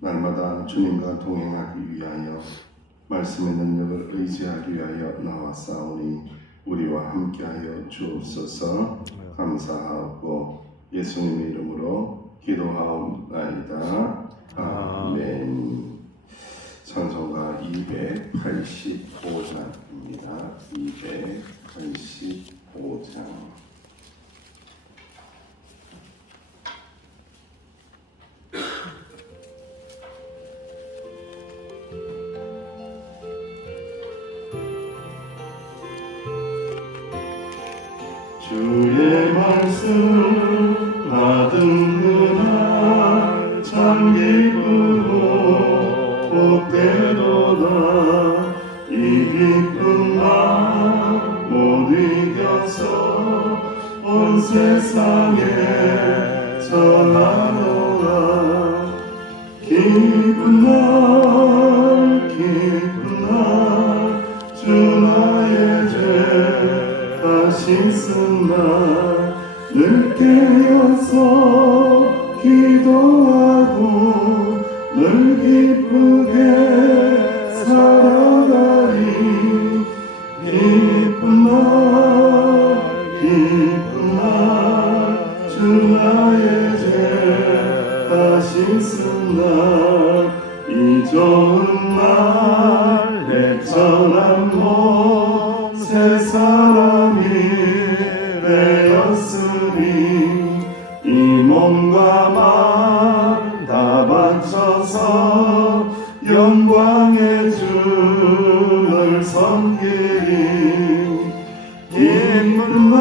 날마다 주님과 동행하기 위하여 말씀의 능력을 의지하기 위하여 나왔사오니 우리와 함께하여 주옵소서. 감사하고 예수님의 이름으로 기도하옵나이다. 아멘. 찬송가 285장입니다. 285장. 주의 말씀 받은 참 기쁘고 복되도다. 이 기쁜 마음 못 이겨서 온 세상에 전하노라. 기쁜 날 주 나의 죄 다시 쓴 날 늘 깨어서 기도하고 늘 기쁘게 살아가리. 기쁜 날 주 나의 죄 다시 쓴 날 이 좋은 날 내 천한 몸 새 사람이 되었으니 이 몸과 마음 다 바쳐서 영광의 주를 섬기리. 기쁜 날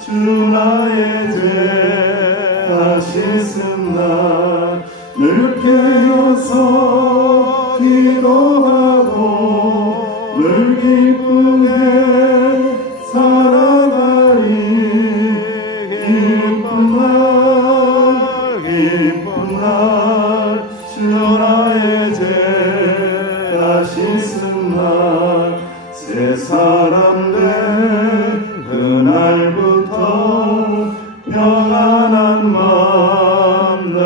주 나의 죄 다시 쓴 날 늘 깨어서 기도하고 늘 기쁘게 살아가리. 기쁜 날 주 나의 죄 다시 쓴 날 새 사람 된 그날부터 평안한 마음 늘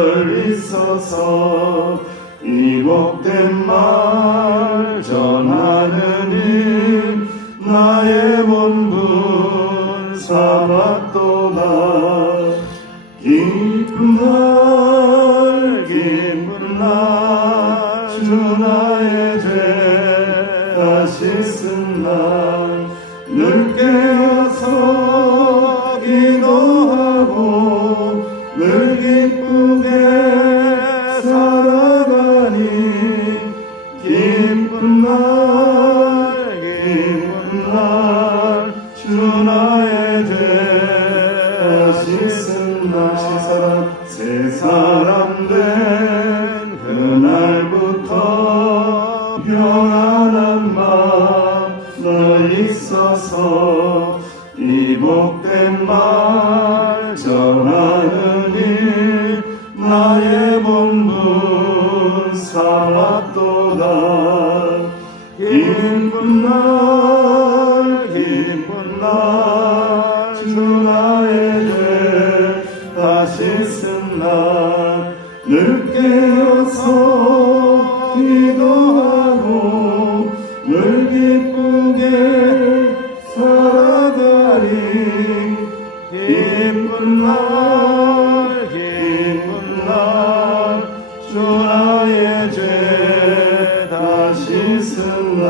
있어서 이 복된 말 전하는 일 나의 본분 삼았도다. 기쁜 날 주 나의 죄 다시 쓴 날 늘 깨어서 기도하고 늘 기쁘게 살아가니. 기쁜 날 주 나의 죄 다시 쓴 날 새 사람 된 그날부터 평안한 마음 늘 있어서 이 복된 말 전하는 일 나의 본분 삼았도다. 기쁜 날 주 나의 죄 다시 쓴 날 늘 깨어서 기도하고 늘 기쁘게 살아가리. 기쁜 날 주 나의 죄 다시 쓴 날.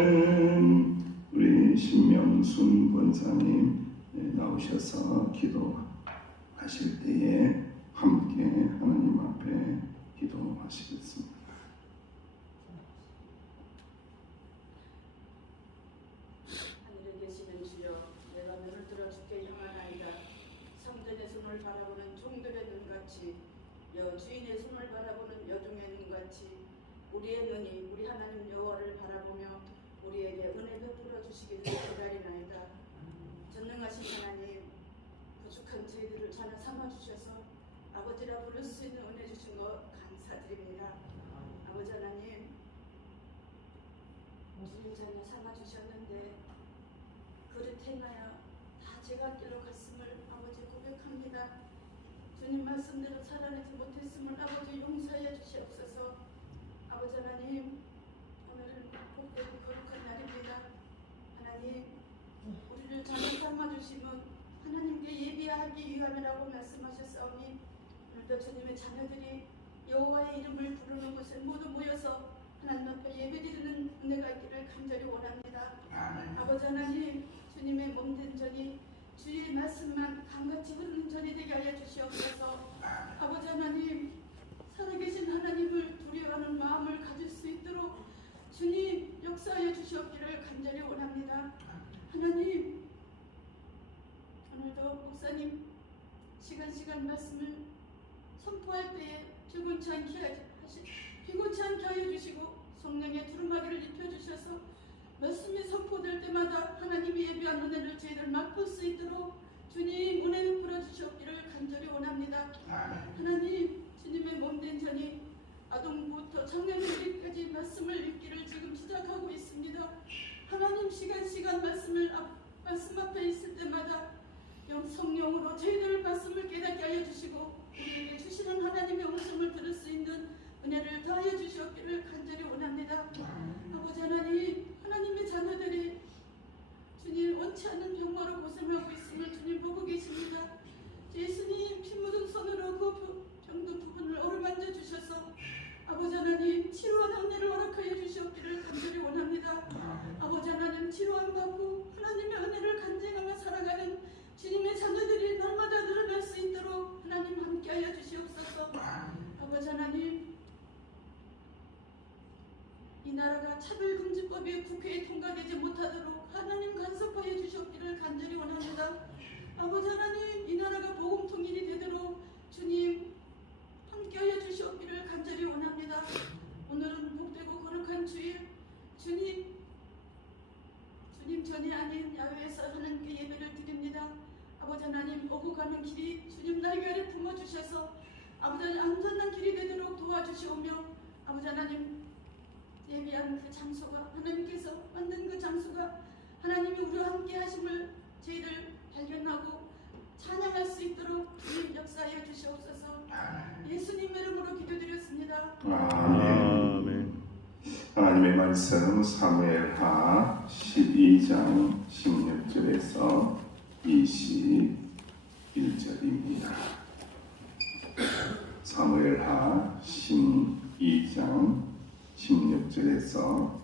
아멘. 우리 신명순 권사님 나오셔서 기도하실 때에 함께 하나님 앞에 기도하시겠습니다. 하늘에 계시는 주여, 내가 눈을 들어 주께 영하나이다. 성전의 손을 바라보는 종들의 눈같이, 주인의 손을 바라보는 여종의 눈같이 우리의 눈이 우리 하나님 여호와를 바라보며 우리에게 은혜 베풀어 주시기를 기다리나이다. 전능하신 하나님, 부족한 저희들을 자녀 삼아주셔서 아버지라 부를 수 있는 은혜 주신 것 감사드립니다. 아버지 하나님, 주님 자녀 삼아주셨는데 그릇 행하여 제가 길로 갔음을 아버지 고백합니다. 주님 말씀대로 살아내지 못했음을 아버지 용서해 주시옵소서. 아버지 하나님, 오늘은 복되고 거룩한 날입니다. 하나님, 우리를 자녀 삼아주심은 하나님께 예비하기 위함이라고 말씀하셨사오니 오늘도 주님의 자녀들이 여호와의 이름을 부르는 곳에 모두 모여서 하나님 앞에 예배드리는 은혜가 있기를 간절히 원합니다. 아버지 하나님, 주님의 몸된 전이 주의 말씀만 강같이 흐르는 전이 되게 하여 주시옵소서. 아버지 하나님, 살아계신 하나님을 두려워하는 마음을 가질 수 있도록 주님 역사하여 주시옵기를 간절히 원합니다. 하나님, 오늘도 목사님 시간 말씀을 선포할 때에 피곤치 않게 하여 주시고 성령의 두루마기를 입혀주셔서 말씀이 선포될 때마다 하나님이 예비한 은혜를 저희들 맛볼 수 있도록 주님 은혜 베풀어 주시옵기를 간절히 원합니다. 하나님, 주님의 몸된 전이 아동부터 청년들까지 말씀을 읽기를 지금 시작하고 있습니다. 하나님, 시간 말씀 앞에 있을 때마다 성령으로 저희들 말씀을 깨닫게 하여 주시고 우리에게 주시는 하나님의 음성을 들을 수 있는 은혜를 더하여 주시옵기를 간절히 원합니다. 아버지 하나님, 하나님의 자녀들이 주님 원치 않는 병마로 고생하고 있음을 주님 보고 계십니다. 예수님 피 묻은 손으로 그 병든 부분을 어루만져 주셔서 아버지 하나님 치료하는 은혜를 허락하여 주시옵기를 간절히 원합니다. 아버지 하나님, 치료함 받고 하나님의 은혜를 간증하며 살아가는 주님의 자녀들이 날마다 늘어날 수 있도록 하나님 함께하여 주시옵소서. 아버지 하나님, 이 나라가 차별금지법이 국회에 통과되지 못하도록 하나님 간섭하여 주시옵기를 간절히 원합니다. 아버지 하나님, 이 나라가 복음통일이 되도록 주님 함께하여 주시옵기를 간절히 원합니다. 오늘은 복되고 거룩한 주일, 주님 전이 아닌 야외에서 하나님께 예배를 드립니다. 아버지 하나님, 오고 가는 길이 주님 날개 아래 품어주셔서 아버지 하나님 안전한 길이 되도록 도와주시오며 아버지 하나님, 예비한 그 장소가 하나님께서 만든 그 장소가 하나님이 우리와 함께 하심을 저희들 발견하고 찬양할 수 있도록 주님 역사하여 주시옵소서. 예수님 이름으로 기도드렸습니다. 아멘. 하나님의 말씀 사무엘하 12장 16절에서 21절입니다. 사무엘하 12장 16절에서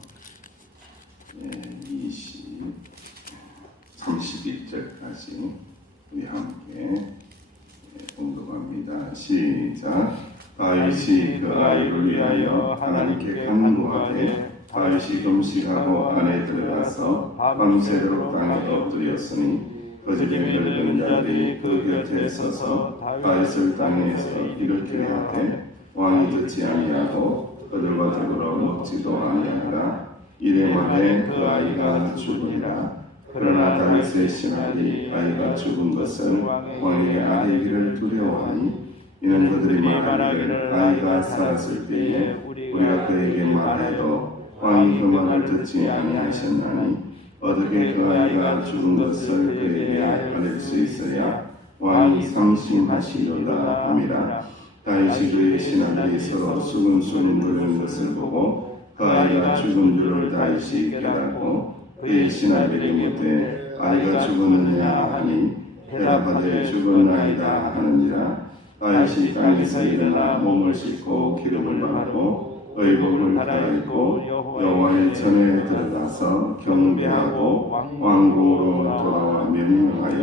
31절까지 우리 함께 공독합니다. 시작. 다윗이 그 아이를 위하여 하나님께 간구하되 다윗이 금식하고 안에 들어가서 밤새도록 땅에 엎드렸으니 그 집에 늙은 자들이 그 곁에 서서 다윗을 땅에서 일으키려 하되 왕이 듣지 아니하고 그들과 더불어 먹지도 아니하라. 이래마되 그 아이가 죽으리라. 그러나 다윗의 신하들이 아이가 죽은 것을 왕에게 알리기를 두려워하니 이는 그들이 말하기를 아이가 살았을 때에 우리가 그에게 말해도 왕이 그 말을 듣지 아니하셨나니 어떻게 그 아이가 죽은 것을 그에게 알릴 수 있어야 왕이 상심하시려다 함이라. 다윗이 그의 신하들이 서로 수근수근 거리는 것을 보고 그 아이가 죽은 줄을 다윗이 깨닫고 그의 신하들이 묻되 아이가 죽었느냐 하니 대답하되 죽었나이다 하는지라. 다윗이 땅에서 일어나 몸을 씻고 기름을 바르고 의복을 갈아입고 여호와의 전에 들어가서 경배하고 왕궁으로 돌아와 명령하여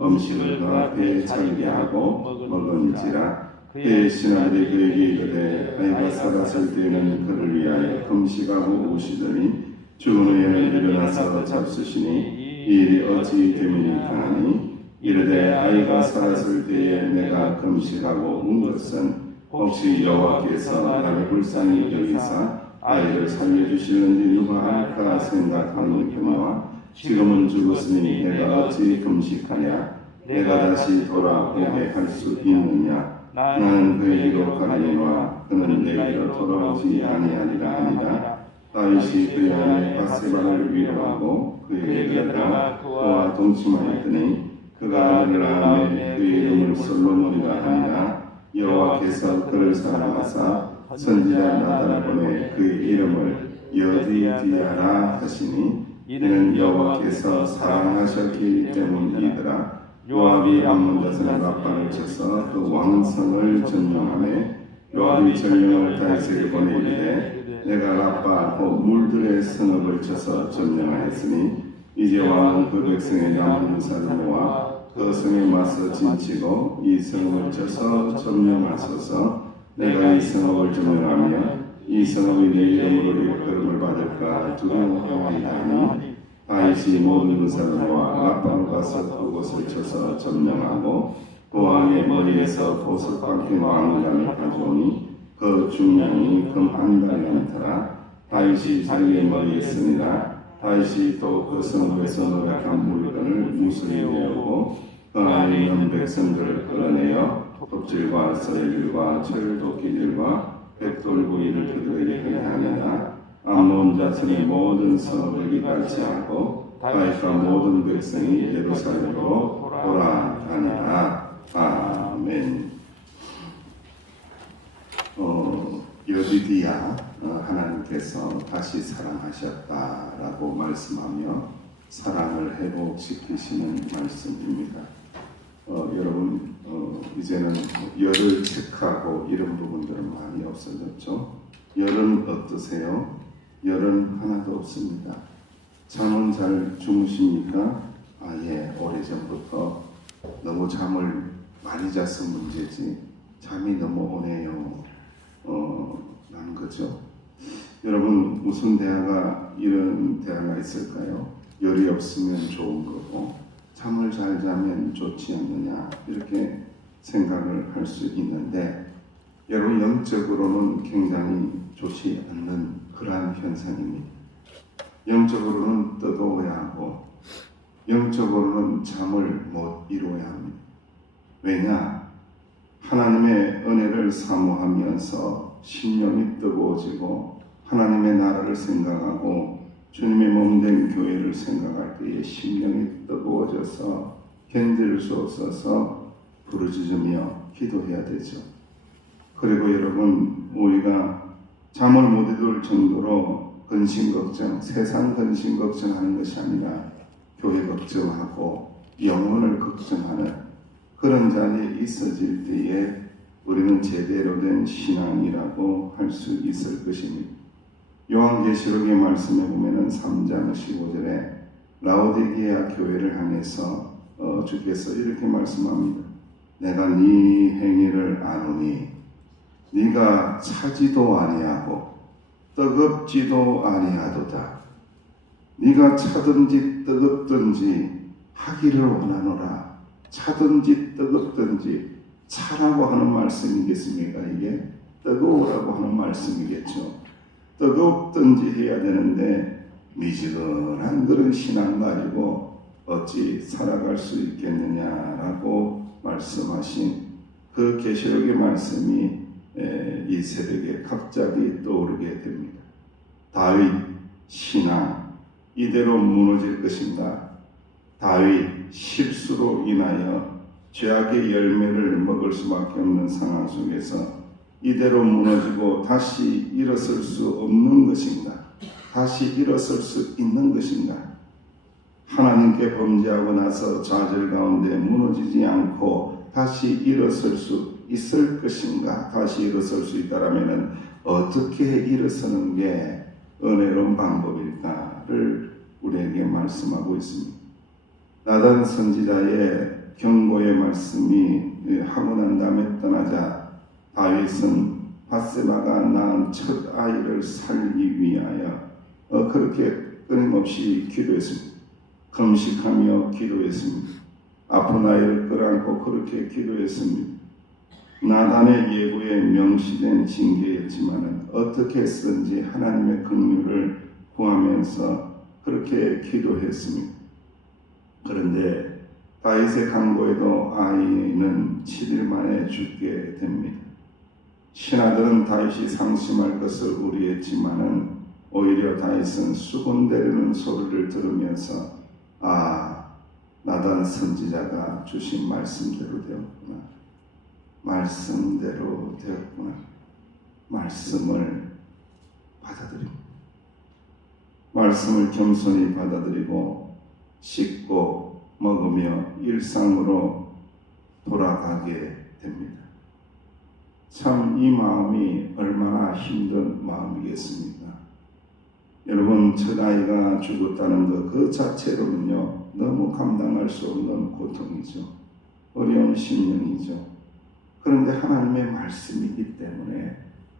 음식을 그 앞에 차리게 하고 먹은지라. 그의 신하들이 그에게 이르되 아이가 살았을 때에는 그를 위하여 금식하고 오시더니 죽은 후에는 일어나서 잡수시니 이 일이 어찌 됨이니까 하니 이르되 아이가 살았을 때에 내가 금식하고 운 것은 혹시 여호와께서 나를 불쌍히 여기사 아이를 살려주시는지 누가 알까 생각하노니와 지금은 죽었으니 내가 어찌 금식하냐. 내가 다시 돌아오게 할 수 있느냐. 나는 그에게로 가려니와 그는 내게로 돌아오지 아니하리라 하니라. 다윗이 그의 아내 바세바를 위로하고 그에게 이르다가 그와 동침하였더니 그가 아들을 낳음에 그 이름을 솔로몬이라 하니라. 여호와께서 그를 사랑하사 선지자 나단을 보내 그 이름을 여디디아라 하시니 이는 여호와께서 사랑하셨기 때문이더라. 요압이 암몬 자손의 라빠를 쳐서 그 왕성을 점령하매 요압이 전령을 다윗에게 보내 이르되 내가 라빠 곧 물들의 성읍을 쳐서 점령하였으니 이제 왕은 그 백성의 남은 무사를 모아 그 성에 맞서 진치고 이 성읍을 쳐서 점령하소서. 내가 이 성읍을 점령하며 이 성읍이 내 이름으로 일컬음을 받을까 두려워하리하니 다윗이 모든 무사를 모아 라빠로 가서 그곳을 쳐서 점령하고 그 왕의 머리에서 보석 박힌 왕관을 가져오니 그 중량이 금 한 달란트라. 다윗이 자기의 머리에 쓰니라. 다윗이 또 그 성읍에서 노력한 물건을 무술이 되었고 그 안에 있는 백성들을 끌어내어 톱질과 썰길과 철도끼질과 백돌구이를 그들에게 하니라. 암몬 자손의 모든 성읍을 이갈치하고 다윗과 모든 백성이 예루살렘으로 돌아가니라. 아멘. 여디디야 하나님께서 다시 사랑하셨다라고 말씀하며 사랑을 회복시키시는 말씀입니다. 여러분 이제는 열을 체크하고 이런 부분들은 많이 없어졌죠. 열은 어떠세요? 열은 하나도 없습니다. 잠은 잘 주무십니까? 예, 오래전부터 너무 잠을 많이 자서 문제지 잠이 너무 오네요. 라는 거죠. 여러분 무슨 대화가 이런 대화가 있을까요? 열이 없으면 좋은 거고 잠을 잘 자면 좋지 않느냐 이렇게 생각을 할 수 있는데 여러분 영적으로는 굉장히 좋지 않는 그러한 현상입니다. 영적으로는 뜨거워야 하고 영적으로는 잠을 못 이루어야 합니다. 왜냐? 하나님의 은혜를 사모하면서 심령이 뜨거워지고 하나님의 나라를 생각하고 주님의 몸된 교회를 생각할 때에 심령이 뜨거워져서 견딜 수 없어서 부르짖으며 기도해야 되죠. 그리고 여러분 우리가 잠을 못 이룰 정도로 근심걱정, 세상 근심 걱정하는 것이 아니라 교회 걱정하고 영혼을 걱정하는 그런 자리에 있어질 때에 우리는 제대로 된 신앙이라고 할 수 있을 것입니다. 요한계시록의 말씀에 보면은 3장 15절에 라오디게아 교회를 향해서 주께서 이렇게 말씀합니다. 내가 네 행위를 아노니 네가 차지도 아니하고 뜨겁지도 아니하도다. 네가 차든지 뜨겁든지 하기를 원하노라. 차든지 뜨겁든지 차라고 하는 말씀이겠습니까? 이게 뜨거우라고 하는 말씀이겠죠. 뜨겁든지 해야 되는데 미지근한 그런 신앙 가지고 어찌 살아갈 수 있겠느냐라고 말씀하신 그 계시록의 말씀이 이 새벽에 갑자기 떠오르게 됩니다. 다윗 신앙 이대로 무너질 것인가? 다윗 실수로 인하여 죄악의 열매를 먹을 수밖에 없는 상황 속에서 이대로 무너지고 다시 일어설 수 없는 것인가? 다시 일어설 수 있는 것인가? 하나님께 범죄하고 나서 좌절 가운데 무너지지 않고 다시 일어설 수 있을 것인가? 다시 일어설 수 있다라면 어떻게 일어서는 게 은혜로운 방법일까를 우리에게 말씀하고 있습니다. 나단 선지자의 경고의 말씀이 하고 난 다음에 떠나자 다윗은 밧세바가 낳은 첫 아이를 살기 위하여 그렇게 끊임없이 기도했습니다. 금식하며 기도했습니다. 아픈 아이를 끌어안고 그렇게 기도했습니다. 나단의 예고에 명시된 징계였지만 어떻게 했든지 하나님의 긍휼을 구하면서 그렇게 기도했습니다. 그런데 다윗의 간구에도 아이는 7일 만에 죽게 됩니다. 신하들은 다윗이 상심할 것을 우려했지만은 오히려 다윗은 수군대리는 소리를 들으면서 나단 나단 선지자가 주신 말씀대로 되었구나. 말씀대로 되었구나. 말씀을 받아들이고 말씀을 겸손히 받아들이고 씻고 먹으며 일상으로 돌아가게 됩니다. 참 이 마음이 얼마나 힘든 마음이겠습니까? 여러분, 첫아이가 죽었다는 것 그 자체로는요 너무 감당할 수 없는 고통이죠. 어려운 심령이죠. 그런데 하나님의 말씀이기 때문에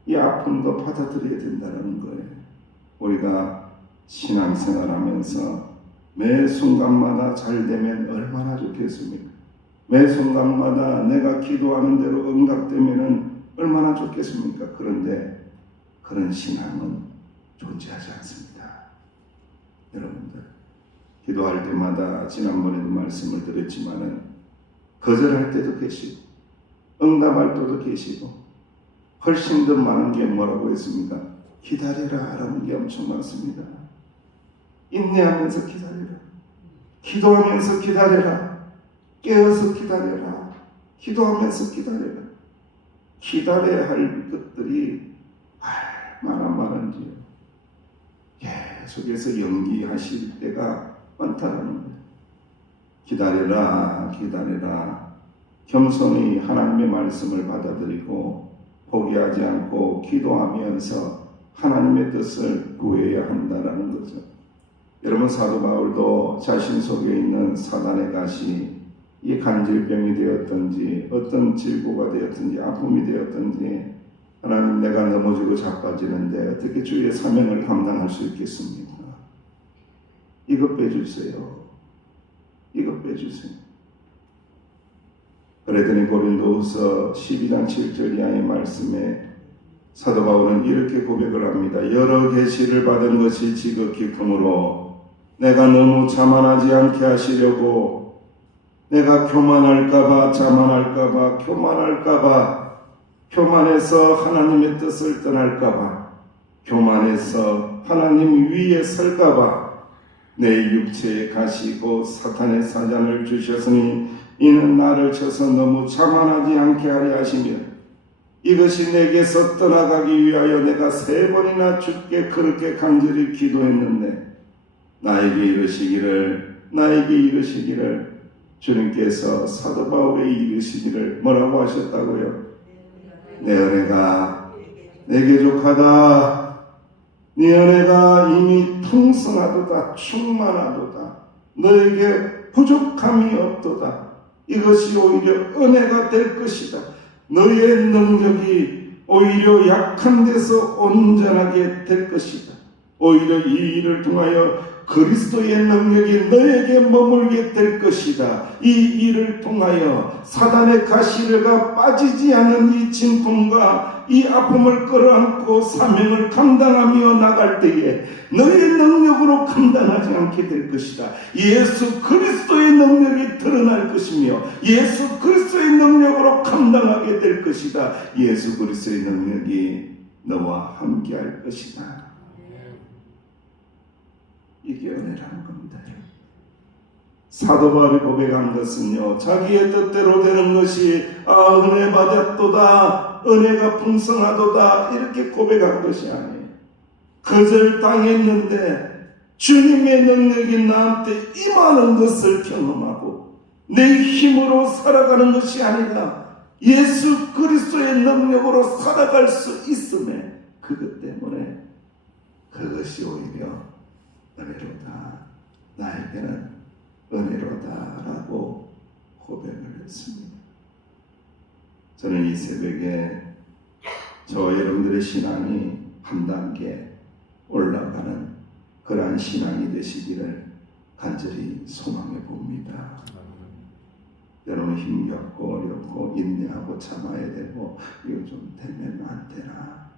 이 아픔도 받아들여야 된다는 거예요. 우리가 신앙생활하면서 매 순간마다 잘 되면 얼마나 좋겠습니까? 매 순간마다 내가 기도하는 대로 응답되면 얼마나 좋겠습니까? 그런데 그런 신앙은 존재하지 않습니다. 여러분들, 기도할 때마다 지난번에도 말씀을 드렸지만은 거절할 때도 계시고 응답할 때도 계시고 훨씬 더 많은 게 뭐라고 했습니까? 기다리라 라는 게 엄청 많습니다. 인내하면서 기다리라. 기도하면서 기다리라. 깨어서 기다리라. 기도하면서 기다리라. 기다려야 할 것들이 얼마나 많은지요. 계속해서 연기하실 때가 많다는 거예요. 기다려라, 기다려라. 겸손히 하나님의 말씀을 받아들이고 포기하지 않고 기도하면서 하나님의 뜻을 구해야 한다는 거죠. 여러분, 사도 바울도 자신 속에 있는 사단의 가시, 이 간질병이 되었든지 어떤 질고가 되었든지 아픔이 되었든지 하나님, 내가 넘어지고 자빠지는데 어떻게 주의 사명을 감당할 수 있겠습니까? 이것 빼주세요. 이것 빼주세요. 그랬더니 고린도후서 12장 7절 이하의 말씀에 사도 바울은 이렇게 고백을 합니다. 여러 계시를 받은 것이 지극히 크므로 내가 너무 자만하지 않게 하시려고 내가 교만할까봐 자만할까봐 교만할까봐 교만해서 하나님의 뜻을 떠날까봐 교만해서 하나님 위에 설까봐 내 육체에 가시고 사탄의 사장을 주셨으니 이는 나를 쳐서 너무 자만하지 않게 하려 하시며 이것이 내게서 떠나가기 위하여 내가 3번이나 주께 그렇게 간절히 기도했는데 나에게 이르시기를 주님께서 사도 바울에 이르시기를 뭐라고 하셨다고요? 내 은혜가 내게 족하다. 네 은혜가 이미 풍성하도다. 충만하도다. 너에게 부족함이 없도다. 이것이 오히려 은혜가 될 것이다. 너의 능력이 오히려 약한 데서 온전하게 될 것이다. 오히려 이 일을 통하여 그리스도의 능력이 너에게 머물게 될 것이다. 이 일을 통하여 사단의 가시가 빠지지 않는 이 진통과 이 아픔을 끌어안고 사명을 감당하며 나갈 때에 너의 능력으로 감당하지 않게 될 것이다. 예수 그리스도의 능력이 드러날 것이며 예수 그리스도의 능력으로 감당하게 될 것이다. 예수 그리스도의 능력이 너와 함께할 것이다. 이게 은혜라는 겁니다. 사도 바울이 고백한 것은요, 자기의 뜻대로 되는 것이 은혜 받았도다, 은혜가 풍성하도다 이렇게 고백한 것이 아니에요. 거절당했는데 주님의 능력이 나한테 임하는 것을 경험하고 내 힘으로 살아가는 것이 아니라 예수 그리스도의 능력으로 살아갈 수 있음에 그것 때문에 그것이 오히려 은혜로다. 나에게는 은혜로다라고 고백을 했습니다. 저는 이 새벽에 저와 여러분들의 신앙이 한 단계 올라가는 그러한 신앙이 되시기를 간절히 소망해 봅니다. 여러분, 힘겹고 어렵고 인내하고 참아야 되고 이거 좀 되면 안 되나?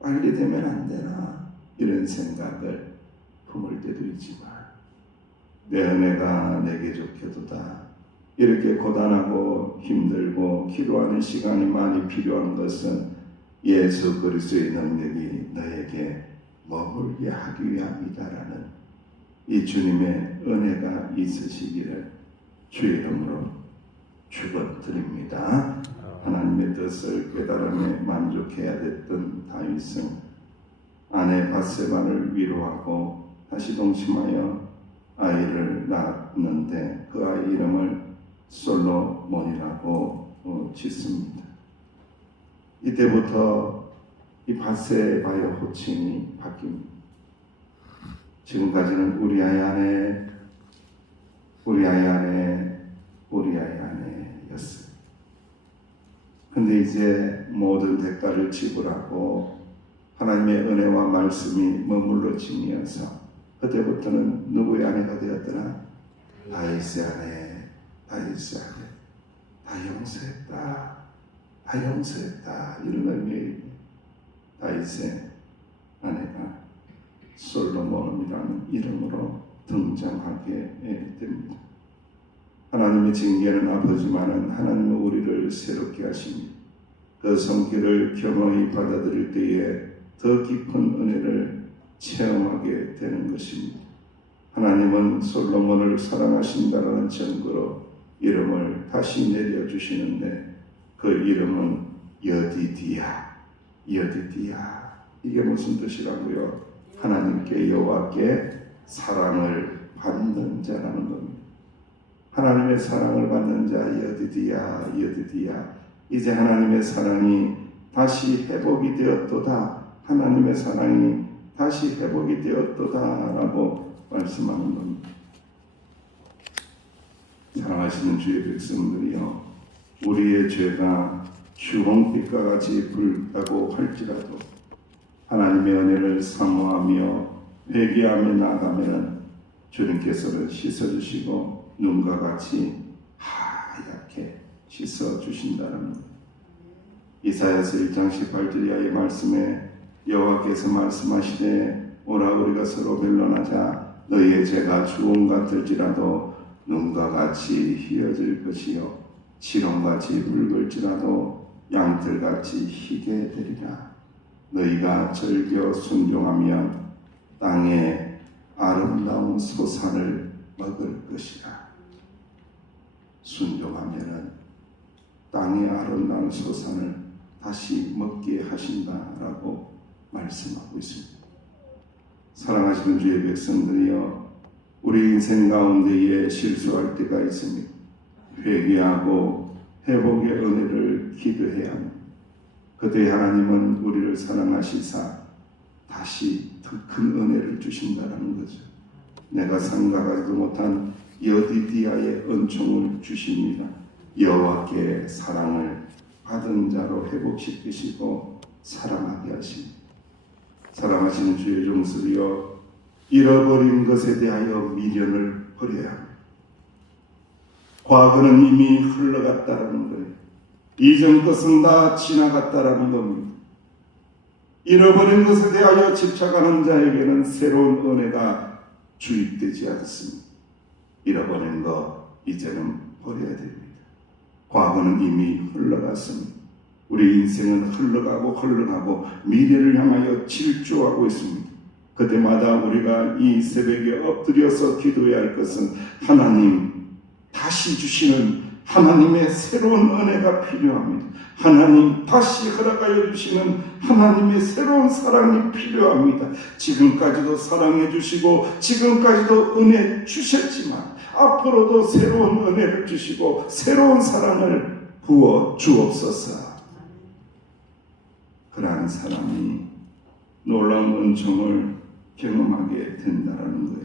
빨리 되면 안 되나? 이런 생각을 품을 때도 있지만 내 은혜가 내게 좋게도다. 이렇게 고단하고 힘들고 기도하는 시간이 많이 필요한 것은 예수 그리스도의 능력이 너에게 머물게 하기 위함이다라는 이 주님의 은혜가 있으시기를 주의 이름으로 축원드립니다. 하나님의 뜻을 깨달음에 만족해야 됐던 다윗은 아내 밧세바를 위로하고 다시 동침하여 아이를 낳았는데 그 아이 이름을 솔로몬이라고 짓습니다. 이때부터 이 밧세바의 호칭이 바뀝니다. 지금까지는 우리 아이 아내였어요. 근데 이제 모든 대가를 지불하고 하나님의 은혜와 말씀이 머물러지면서 그때부터는 누구의 아내가 되었더라? 다윗의 아내. 다 용서했다. 이런 의미의 다윗의 아내가 솔로몬이라는 이름으로 등장하게 됩니다. 하나님의 징계는 아프지만은 하나님은 우리를 새롭게 하십니다. 그 성길을 겸허히 받아들일 때에 더 깊은 은혜를 체험하게 되는 것입니다. 하나님은 솔로몬을 사랑하신다는 증거로 이름을 다시 내려주시는데 그 이름은 여디디야. 이게 무슨 뜻이라고요? 하나님께 여호와께 사랑을 받는 자라는 겁니다. 하나님의 사랑을 받는 자 여디디야. 이제 하나님의 사랑이 다시 회복이 되었도다. 하나님의 사랑이 다시 회복이 되었도다라고 말씀하는 겁니다. 사랑하시는 주의 백성들이여, 우리의 죄가 주홍빛과 같이 붉다고 할지라도 하나님의 은혜를 사모하며 회개하며 나아가면 주님께서는 씻어주시고 눈과 같이 하얗게 씻어주신다는 것. 이사야서 1장 18절 이하의 말씀에 여호와께서 말씀하시되 오라 우리가 서로 변론하자. 너희의 죄가 주홍 같을지라도 눈과 같이 희어질 것이요 지렁같이 붉을지라도 양털같이 희게 되리라. 너희가 즐겨 순종하면 땅의 아름다운 소산을 먹을 것이라. 순종하면은 땅의 아름다운 소산을 다시 먹게 하신다라고 말씀하고 있습니다. 사랑하시는 주의 백성들이여, 우리 인생 가운데에 실수할 때가 있습니다. 회개하고 회복의 은혜를 기도해야 합니다. 그때 하나님은 우리를 사랑하시사 다시 더 큰 은혜를 주신다는 거죠. 내가 생각하지도 못한 여디디아의 은총을 주십니다. 여호와께 사랑을 받은 자로 회복시키시고 사랑하게 하십니다. 사랑하시는 주의 종들이여, 잃어버린 것에 대하여 미련을 버려야 합니다. 과거는 이미 흘러갔다라는 거예요. 이전 것은 다 지나갔다라는 겁니다. 잃어버린 것에 대하여 집착하는 자에게는 새로운 은혜가 주입되지 않습니다. 잃어버린 것 이제는 버려야 됩니다. 과거는 이미 흘러갔습니다. 우리 인생은 흘러가고 미래를 향하여 질주하고 있습니다. 그때마다 우리가 이 새벽에 엎드려서 기도해야 할 것은 하나님 다시 주시는 하나님의 새로운 은혜가 필요합니다. 하나님 다시 허락하여 주시는 하나님의 새로운 사랑이 필요합니다. 지금까지도 사랑해 주시고 지금까지도 은혜 주셨지만 앞으로도 새로운 은혜를 주시고 새로운 사랑을 부어 주옵소서. 그러한 사람이 놀라운 은총을 경험하게 된다는 거예요.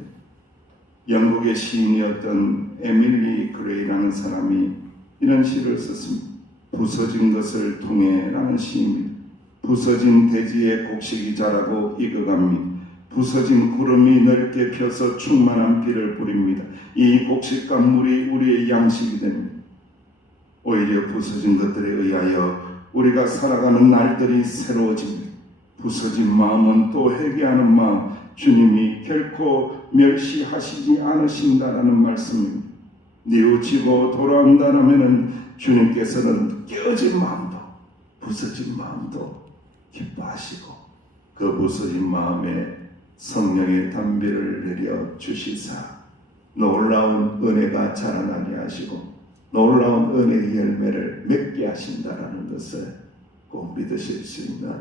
영국의 시인이었던 에밀리 그레이라는 사람이 이런 시를 썼습니다. 부서진 것을 통해 라는 시입니다. 부서진 대지에 곡식이 자라고 익어갑니다. 부서진 구름이 넓게 펴서 충만한 비를 뿌립니다. 이 곡식과 물이 우리의 양식이 됩니다. 오히려 부서진 것들에 의하여 우리가 살아가는 날들이 새로워집니다. 부서진 마음은 또 회개하는 마음, 주님이 결코 멸시하시지 않으신다라는 말씀입니다. 뉘우치고 돌아온다라면 주님께서는 깨어진 마음도 부서진 마음도 기뻐하시고 그 부서진 마음에 성령의 담비를 내려 주시사 놀라운 은혜가 자라나게 하시고 놀라운 은혜의 열매를 맺게 하신다라는 것을 꼭 믿으실 수 있는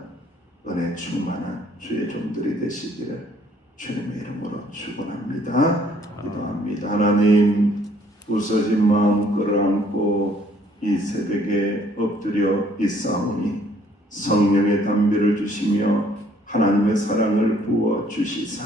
은혜 충만한 주의 종들이 되시기를 주님의 이름으로 축원합니다. 기도합니다. 하나님, 부서진 마음 끌어안고 이 새벽에 엎드려 있사오니 성령의 담비를 주시며 하나님의 사랑을 부어 주시사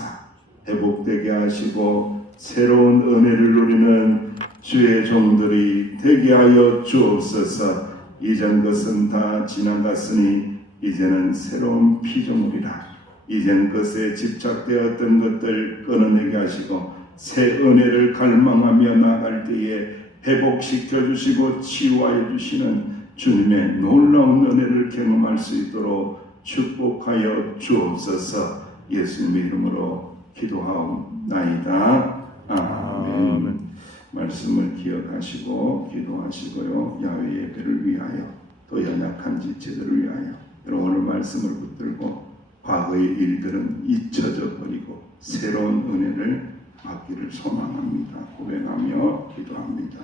회복되게 하시고 새로운 은혜를 누리는 주의 종들이 되게 하여 주옵소서. 이전 것은 다 지나갔으니 이제는 새로운 피조물이라. 이젠 것에 집착되었던 것들 끊어내게 하시고 새 은혜를 갈망하며 나갈 때에 회복시켜 주시고 치유하여 주시는 주님의 놀라운 은혜를 경험할 수 있도록 축복하여 주옵소서. 예수님의 이름으로 기도하옵나이다. 아멘. 말씀을 기억하시고 기도하시고요. 야훼 예배를 위하여 또 연약한 지체들을 위하여 여러분 오늘 말씀을 붙들고 과거의 일들은 잊혀져 버리고 새로운 은혜를 받기를 소망합니다. 고백하며 기도합니다.